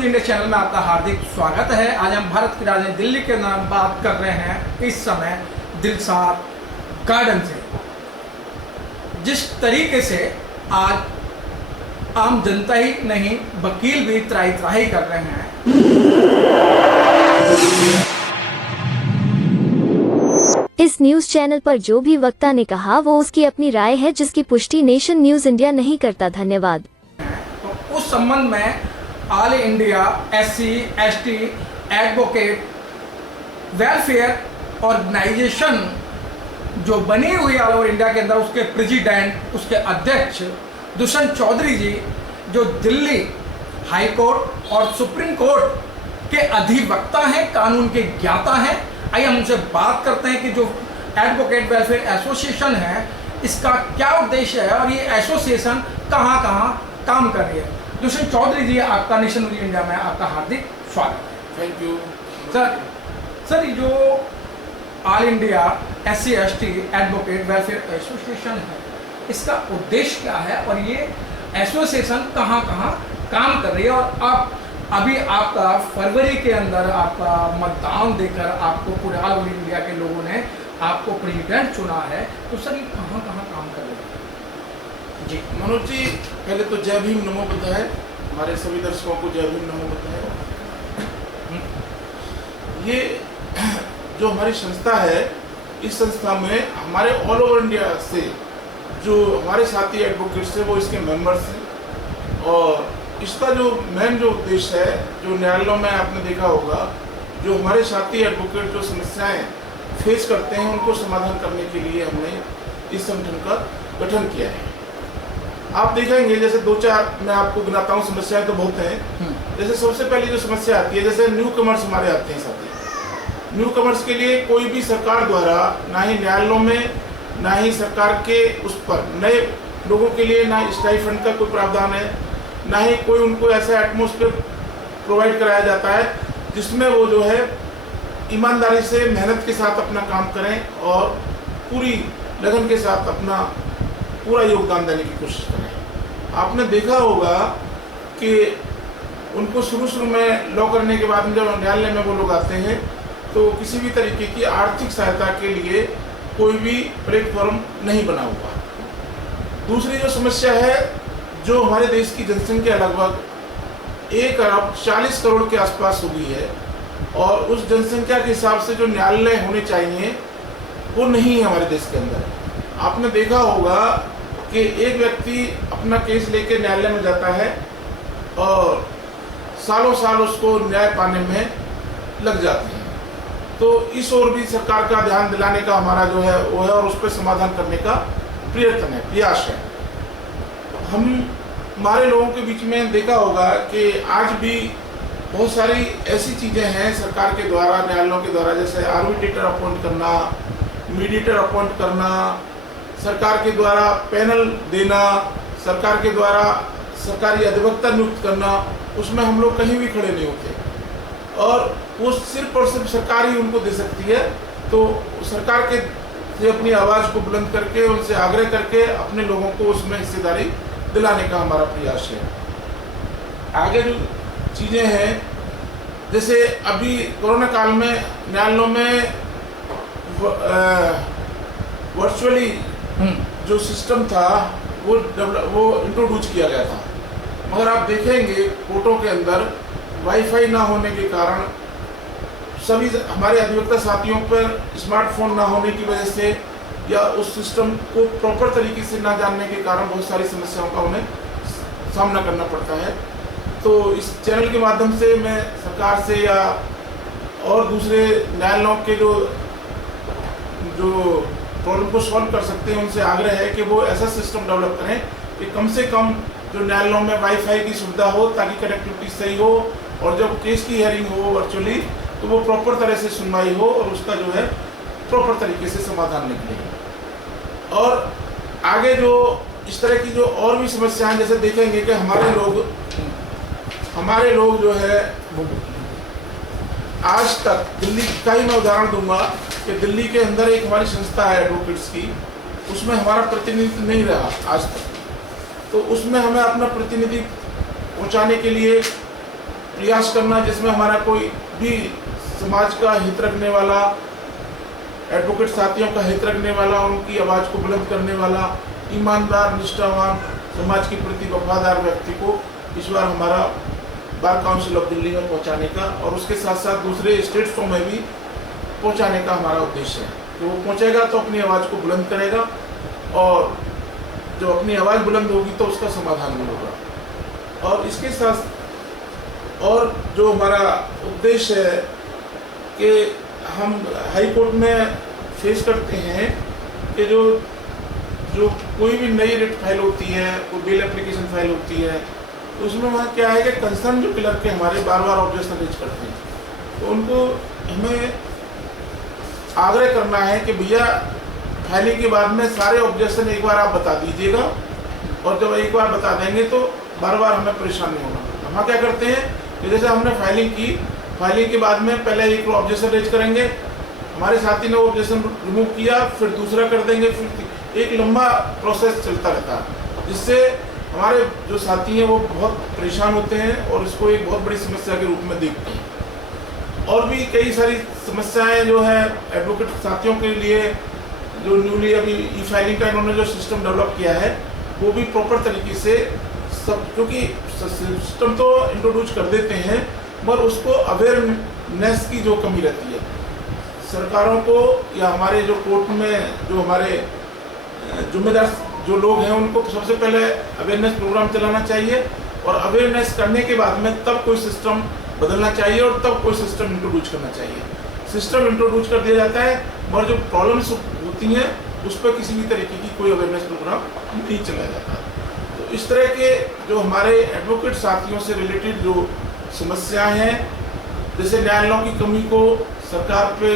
News India channel में आपका हार्दिक स्वागत है। आज हम भारत की राजधानी दिल्ली के नाम बात कर रहे हैं इस समय दिलशाद गार्डन से। जिस तरीके से आज आम जनता ही नहीं वकील भी त्राही त्राही कर रहे हैं। इस न्यूज चैनल पर जो भी वक्ता ने कहा वो उसकी अपनी राय है, जिसकी पुष्टि नेशन न्यूज इंडिया नहीं करता। धन्यवाद। तो उस संबंध में all India SC ST advocate welfare organisation जो बनी हुई ऑल ओवर इंडिया के अंदर, उसके प्रेसिडेंट, उसके अध्यक्ष दुष्यंत चौधरी जी, जो दिल्ली हाई कोर्ट और सुप्रीम कोर्ट के अधिवक्ता हैं, कानून के ज्ञाता हैं। आइए हम उनसे बात करते हैं कि जो एडवोकेट वेलफेयर एसोसिएशन है इसका क्या उद्देश्य है और ये एसोसिएशन कहाँ कहाँ काम कर रही है। दुष्यंत चौधरी जी, आपका नेशन न्यूज इंडिया में आपका हार्दिक स्वागत है। थैंक यू सर, ये जो all India SC ST advocate welfare association है, इसका उद्देश्य क्या है और ये एसोसिएशन कहाँ कहाँ काम कर रही है? और आप अभी आपका फरवरी के अंदर आपका मतदान देकर आपको पूरे ऑल ओवर इंडिया के लोगों ने आपको प्रेसिडेंट चुना है, तो सर ये कहाँ कहाँ काम कर रहे हैं? जी मनोज जी, पहले तो जय भीम नमो बुद्धाय। हमारे सभी दर्शकों को जय भीम नमो बुद्धाय। ये जो हमारी संस्था है, इस संस्था में हमारे ऑल ओवर इंडिया से जो हमारे साथी एडवोकेट्स हैं वो इसके मेंबर्स हैं। और इसका जो मेन जो उद्देश्य है, जो न्यायालयों में आपने देखा होगा, जो हमारे साथी एडवोकेट जो समस्याएं फेस करते हैं उनको समाधान करने के लिए हमने इस संगठन का गठन किया है। आप देखेंगे जैसे दो चार मैं आपको गिनाता हूँ, समस्याएं तो बहुत हैं। जैसे सबसे पहली जो समस्या आती है, जैसे न्यू कमर्स हमारे आते हैं साथी। न्यू कमर्स के लिए कोई भी सरकार द्वारा ना ही न्यायालयों में ना ही सरकार के उस पर नए लोगों के लिए ना स्टाइपेंड का कोई प्रावधान है, ना ही कोई उनको ऐसा एटमॉस्फेयर प्रोवाइड कराया जाता है जिसमें वो जो है ईमानदारी से मेहनत के साथ अपना काम करें और पूरी लगन के साथ अपना पूरा योगदान देने की कोशिश करें। आपने देखा होगा कि उनको शुरू में लॉ करने के बाद जब न्यायालय में वो लोग आते हैं तो किसी भी तरीके की आर्थिक सहायता के लिए कोई भी प्लेटफॉर्म नहीं बना हुआ। दूसरी जो समस्या है, जो हमारे देश की जनसंख्या लगभग 1 अरब 40 करोड़ के आसपास हो गई है और उस जनसंख्या के हिसाब से जो न्यायालय होने चाहिए वो नहीं है हमारे देश के अंदर। आपने देखा होगा कि एक व्यक्ति अपना केस लेके न्यायालय में जाता है और सालों साल उसको न्याय पाने में लग जाते हैं। तो इस ओर भी सरकार का ध्यान दिलाने का हमारा जो है वो है और उस पर समाधान करने का प्रयत्न है, प्रयास है। हमारे लोगों के बीच में देखा होगा कि आज भी बहुत सारी ऐसी चीज़ें हैं सरकार के द्वारा, न्यायालयों के द्वारा, जैसे आर्बिट्रेटर अपॉइंट करना, मीडिएटर अपॉइंट करना, सरकार के द्वारा पैनल देना, सरकार के द्वारा सरकारी अधिवक्ता नियुक्त करना, उसमें हम लोग कहीं भी खड़े नहीं होते और वो सिर्फ और सिर्फ सरकार ही उनको दे सकती है। तो सरकार के से अपनी आवाज़ को बुलंद करके, उनसे आग्रह करके अपने लोगों को उसमें हिस्सेदारी दिलाने का हमारा प्रयास है। आगे जो चीज़ें हैं, जैसे अभी कोरोना काल में न्यायालयों में वर्चुअली जो सिस्टम था वो इंट्रोड्यूस किया गया था, मगर आप देखेंगे कोर्टों के अंदर वाईफाई ना होने के कारण सभी हमारे अधिवक्ता साथियों पर स्मार्टफोन ना होने की वजह से या उस सिस्टम को प्रॉपर तरीके से ना जानने के कारण बहुत सारी समस्याओं का उन्हें सामना करना पड़ता है। तो इस चैनल के माध्यम से मैं सरकार से या और दूसरे न्यायालयों के जो प्रॉब्लम को सॉल्व कर सकते हैं उनसे आग्रह है कि वो ऐसा सिस्टम डेवलप करें कि कम से कम जो न्यायालयों में वाईफाई की सुविधा हो ताकि कनेक्टिविटी सही हो और जब केस की हियरिंग हो वर्चुअली तो वो प्रॉपर तरह से सुनवाई हो और उसका जो है प्रॉपर तरीके से समाधान निकले। और आगे जो इस तरह की जो और भी समस्याएं, जैसे देखेंगे कि हमारे लोग जो है आज तक दिल्ली का ही मैं उदाहरण दूंगा कि दिल्ली के अंदर एक हमारी संस्था है एडवोकेट्स की, उसमें हमारा प्रतिनिधित्व नहीं रहा आज तक। तो उसमें हमें अपना प्रतिनिधि पहुंचाने के लिए प्रयास करना जिसमें हमारा कोई भी समाज का हित रखने वाला, एडवोकेट साथियों का हित रखने वाला, उनकी आवाज़ को बुलंद करने वाला, ईमानदार, निष्ठावान, समाज के प्रति वफादार व्यक्ति को इस बार हमारा बार काउंसिल ऑफ दिल्ली में पहुंचाने का और उसके साथ साथ दूसरे स्टेट्सों में भी पहुंचाने का हमारा उद्देश्य है। कि वो पहुंचेगा तो अपनी आवाज़ को बुलंद करेगा और जो अपनी आवाज़ बुलंद होगी तो उसका समाधान भी होगा। और इसके साथ और जो हमारा उद्देश्य है कि हम हाई कोर्ट में फेस करते हैं कि जो कोई भी नई रिट फाइल होती है, कोई बेल एप्लीकेशन फाइल होती है, तो उसमें वहाँ क्या है कि कंसर्न जो क्लर्क के हमारे बार बार ऑब्जेक्शन रेज करते हैं, तो उनको हमें आग्रह करना है कि भैया फाइलिंग के बाद में सारे ऑब्जेक्शन एक बार आप बता दीजिएगा और जब एक बार बता देंगे तो बार बार हमें परेशान नहीं होना। हम क्या करते हैं कि जैसे हमने फाइलिंग की, फाइलिंग के बाद में पहले एक ऑब्जेक्शन रेज करेंगे, हमारे साथी ने वो ऑब्जेक्शन रिमूव किया, फिर दूसरा कर देंगे, फिर एक लंबा प्रोसेस चलता रहता है, जिससे हमारे जो साथी हैं वो बहुत परेशान होते हैं और इसको एक बहुत बड़ी समस्या के रूप में देखते हैं। और भी कई सारी समस्याएं जो है एडवोकेट साथियों के लिए, जो न्यूली अभी ई फाइलिंग का इन्होंने जो सिस्टम डेवलप किया है वो भी प्रॉपर तरीके से सब, क्योंकि सिस्टम तो इंट्रोड्यूस कर देते हैं मगर उसको अवेयरनेस की जो कमी रहती है सरकारों को या हमारे जो कोर्ट में जो हमारे जिम्मेदार जो लोग हैं उनको सबसे पहले अवेयरनेस प्रोग्राम चलाना चाहिए और अवेयरनेस करने के बाद में तब कोई सिस्टम बदलना चाहिए और तब कोई सिस्टम इंट्रोड्यूस करना चाहिए। सिस्टम इंट्रोड्यूस कर दिया जाता है मगर जो प्रॉब्लम्स होती हैं उस पर किसी भी तरीके की कोई अवेयरनेस प्रोग्राम नहीं चलाया जाता। तो इस तरह के जो हमारे एडवोकेट साथियों से रिलेटेड जो समस्याएं हैं, जैसे न्यायालयों की कमी को सरकार पे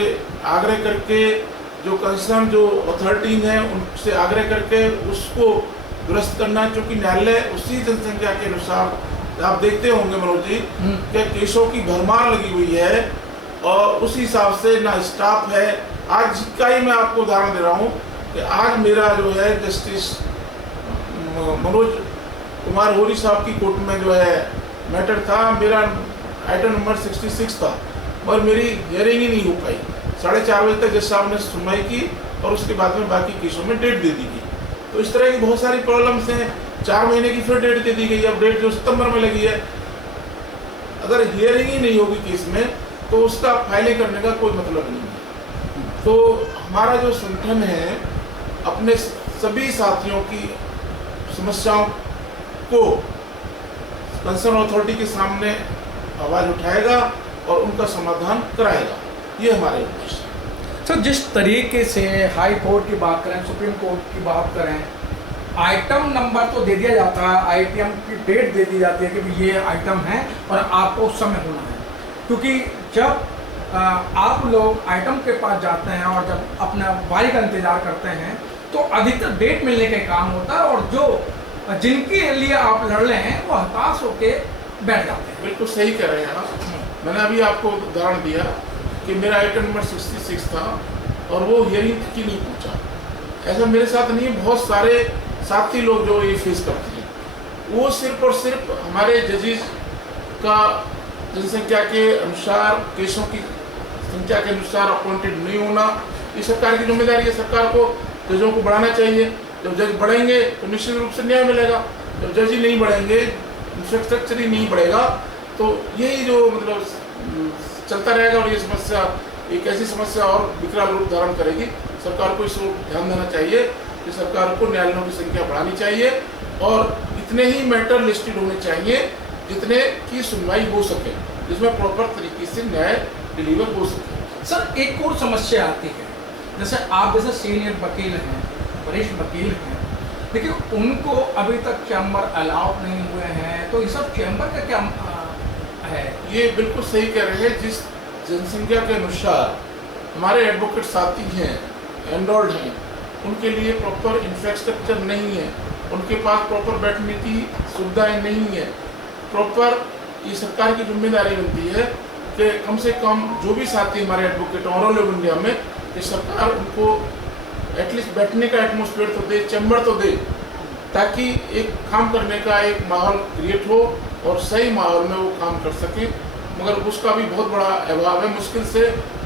आग्रह करके जो कंसर्न जो अथॉरिटी हैं उनसे आग्रह करके उसको दुरुस्त करना, क्योंकि न्यायालय उसी जनसंख्या के अनुसार आप देखते होंगे मनोज जी कि केसों की भरमार लगी हुई है और उसी हिसाब से ना स्टाफ है। आज का ही मैं आपको उदाहरण दे रहा हूँ कि आज मेरा जो है जस्टिस मनोज कुमार होरी साहब की कोर्ट में जो है मैटर था, मेरा आइटम नंबर 66 था और मेरी हियरिंग ही नहीं हो पाई। 4:30 बजे तक जज साहब ने सुनवाई की और उसके बाद में बाकी केसों में डेट दे दी गई। तो इस तरह की बहुत सारी प्रॉब्लम्स हैं। 4 महीने की फिर डेट दे दी गई, अब डेट जो सितंबर में लगी है, अगर हियरिंग ही नहीं होगी केस में तो उसका फाइलिंग करने का कोई मतलब नहीं है। तो हमारा जो संगठन है अपने सभी साथियों की समस्याओं को कंसर्न अथॉरिटी के सामने आवाज़ उठाएगा और उनका समाधान कराएगा, ये हमारे उद्देश्य है। सर, जिस तरीके से हाई कोर्ट की बात करें, सुप्रीम कोर्ट की बात करें, आइटम नंबर तो दे दिया जाता है, आइटम की डेट दे दी जाती है कि भाई ये आइटम है और आपको उस समय होना है। क्योंकि जब आप लोग आइटम के पास जाते हैं और जब अपना बारी का इंतजार करते हैं तो अधिकतर डेट मिलने का काम होता है और जो जिनके लिए आप लड़ रहे हैं वो हताश होके बैठ जाते हैं। बिल्कुल सही कह रहे हैं आप। मैंने अभी आपको उदाहरण दिया कि मेरा आइटम नंबर 66 था और वो हियरिंग तक ही नहीं पहुंचा। ऐसा मेरे साथ नहीं, बहुत सारे साथी लोग जो ये फेस करते हैं, वो सिर्फ और सिर्फ हमारे जजेस का जनसंख्या के अनुसार, केसों की संख्या के अनुसार अपॉइंटेड नहीं होना, ये सरकार की जिम्मेदारी है। सरकार को जजों को बढ़ाना चाहिए। जब जज बढ़ेंगे तो निश्चित रूप से न्याय मिलेगा। जब जज ही नहीं बढ़ेंगे, इंफ्रास्ट्रक्चर ही नहीं बढ़ेगा, तो यही जो मतलब चलता रहेगा और ये समस्या एक ऐसी समस्या और विकराल रूप धारण करेगी। सरकार को इस ओर ध्यान देना चाहिए कि सरकार को न्यायालयों की संख्या बढ़ानी चाहिए और इतने ही मैटर लिस्टेड होने चाहिए जितने की सुनवाई हो सके, जिसमें प्रॉपर तरीके से न्याय डिलीवर हो सके। सर, एक और समस्या आती है, जैसे आप जैसे सीनियर वकील हैं, वरिष्ठ वकील हैं, देखिए उनको अभी तक चैम्बर अलाउड नहीं हुए हैं, तो ये सब चैम्बर का क्या है? ये बिल्कुल सही कह रहे हैं। जिस जनसंख्या के अनुसार हमारे एडवोकेट साथी हैं, एनरोल्ड हैं, उनके लिए प्रॉपर इंफ्रास्ट्रक्चर नहीं है, उनके पास प्रॉपर बैठने की सुविधाएं नहीं है। प्रॉपर ये सरकार की जिम्मेदारी बनती है कि कम से कम जो भी साथी हमारे एडवोकेट ऑल ओवर इंडिया में, कि सरकार उनको एटलीस्ट बैठने का एटमॉस्फेयर तो दे, चैम्बर तो दे, ताकि एक काम करने का एक माहौल क्रिएट हो और सही माहौल में वो काम कर सकें, मगर उसका भी बहुत बड़ा अभाव है। मुश्किल से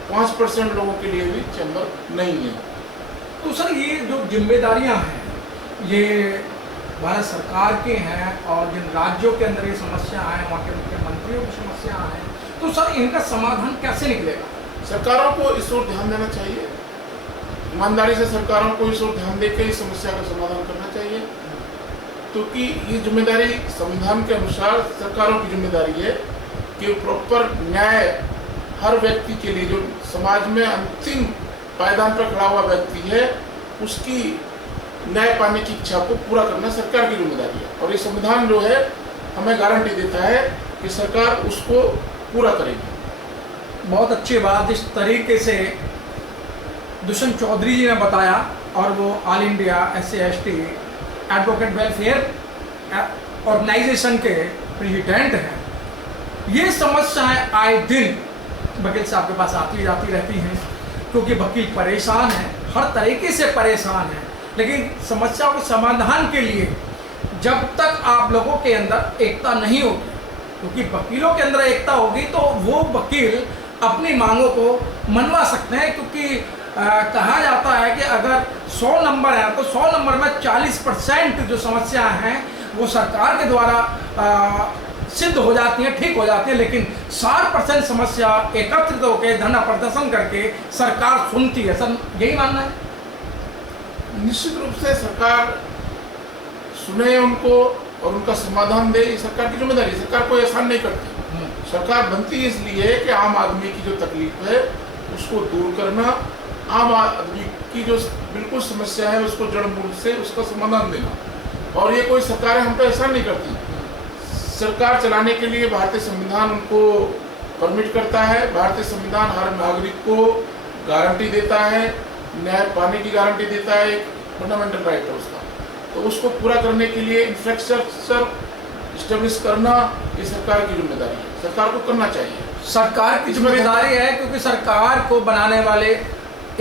5% लोगों के लिए भी चैम्बर नहीं है। तो सर ये जो जिम्मेदारियां हैं ये भारत सरकार की हैं और जिन राज्यों के अंदर ये समस्या हैं वहाँ के मुख्यमंत्रियों की समस्या हैं, तो सर इनका समाधान कैसे निकलेगा? सरकारों को इस ओर ध्यान देना चाहिए, ईमानदारी से सरकारों को इस ओर ध्यान देकर इस समस्या का समाधान करना चाहिए, क्योंकि ये जिम्मेदारी संविधान के अनुसार सरकारों की जिम्मेदारी है कि प्रॉपर न्याय हर व्यक्ति के लिए, जो समाज में अंतिम पायदान पर खड़ा हुआ व्यक्ति है, उसकी न्याय पाने की इच्छा को पूरा करना सरकार की जिम्मेदारी है। और ये संविधान जो है हमें गारंटी देता है कि सरकार उसको पूरा करेगी। बहुत अच्छी बात जिस तरीके से दुष्यंत चौधरी जी ने बताया, और वो all India SC/ST advocate welfare organisation के प्रेसिडेंट हैं। ये समस्याएं आए दिन वकील साहब के पास आती जाती रहती हैं, क्योंकि वकील परेशान है, हर तरीके से परेशान है। लेकिन समस्याओं के समाधान के लिए जब तक आप लोगों के अंदर एकता नहीं होगी, क्योंकि वकीलों के अंदर एकता होगी तो वो वकील अपनी मांगों को मनवा सकते हैं। क्योंकि कहा जाता है कि अगर 100 नंबर है तो 100 नंबर में 40% जो समस्या हैं वो सरकार के द्वारा सिद्ध हो जाती हैं, ठीक हो जाती है, लेकिन 60% समस्या एकत्रित होकर धरना प्रदर्शन करके सरकार सुनती है। सर यही मानना है? निश्चित रूप से सरकार सुने उनको और उनका समाधान दे, ये सरकार की जिम्मेदारी है। सरकार कोई एहसान नहीं करती। सरकार बनती है इसलिए कि आम आदमी की जो तकलीफ है उसको दूर करना, आम आदमी की जो बिल्कुल समस्या है उसको जड़ मूल से उसका समाधान देना। और ये कोई सरकारें हम पे एहसान नहीं करती। सरकार चलाने के लिए भारतीय संविधान उनको परमिट करता है। भारतीय संविधान हर नागरिक को गारंटी देता है, न्याय पाने की गारंटी देता है, एक फंडामेंटल राइट है उसका। तो उसको पूरा करने के लिए इंफ्रास्ट्रक्चर इस्टेब्लिश करना ये सरकार की जिम्मेदारी है, सरकार को करना चाहिए। सरकार की जिम्मेदारी है, क्योंकि सरकार को बनाने वाले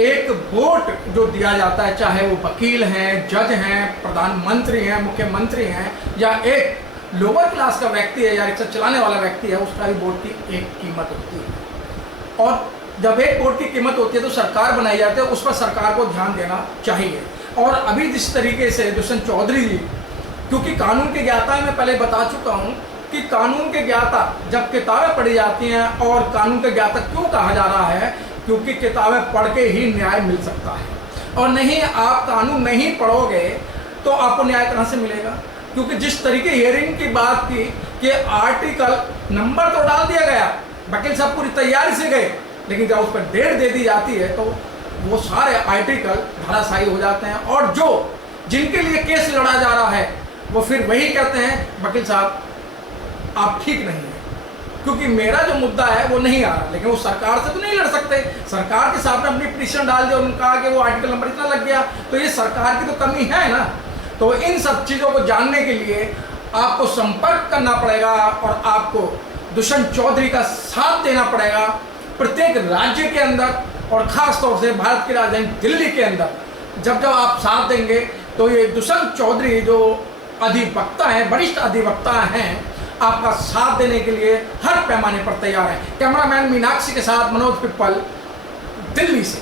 एक वोट जो दिया जाता है, चाहे वो वकील हैं, जज हैं, प्रधानमंत्री हैं, मुख्यमंत्री हैं, या एक लोअर क्लास का व्यक्ति है या रिक्शा चलाने वाला व्यक्ति है, उसका भी वोट की एक कीमत होती है। और जब एक वोट की कीमत होती है तो सरकार बनाई जाती है, उस पर सरकार को ध्यान देना चाहिए। और अभी जिस तरीके से दुष्यंत चौधरी जी, क्योंकि कानून के ज्ञाता मैं पहले बता चुका हूँ कि कानून के ज्ञाता जब किताबें पढ़ी जाती हैं, और कानून के ज्ञाता क्यों कहा जा रहा है, क्योंकि किताबें पढ़ के ही न्याय मिल सकता है। और नहीं आप कानून नहीं पढ़ोगे तो आपको न्याय कहाँ से मिलेगा? क्योंकि जिस तरीके हियरिंग की बात की कि आर्टिकल नंबर तो डाल दिया गया, वकील साहब पूरी तैयारी से गए, लेकिन जब उस पर डेट दे दी जाती है तो वो सारे आर्टिकल धराशायी हो जाते हैं। और जो जिनके लिए केस लड़ा जा रहा है वो फिर वही कहते हैं वकील साहब आप ठीक नहीं है, क्योंकि मेरा जो मुद्दा है वो नहीं आ रहा। लेकिन वो सरकार से तो नहीं लड़ सकते। सरकार के सामने अपनी पिटीशन डाल दी और उन्होंने कहा कि वो आर्टिकल नंबर इतना लग गया, तो ये सरकार की तो कमी है ना। तो इन सब चीज़ों को जानने के लिए आपको संपर्क करना पड़ेगा और आपको दुष्यंत चौधरी का साथ देना पड़ेगा प्रत्येक राज्य के अंदर, और ख़ास तौर से भारत की राजधानी दिल्ली के अंदर। जब आप साथ देंगे तो ये दुष्यंत चौधरी जो अधिवक्ता हैं, वरिष्ठ अधिवक्ता हैं, आपका साथ देने के लिए हर पैमाने पर तैयार है। कैमरामैन मीनाक्षी के साथ मनोज पिप्पल, दिल्ली से।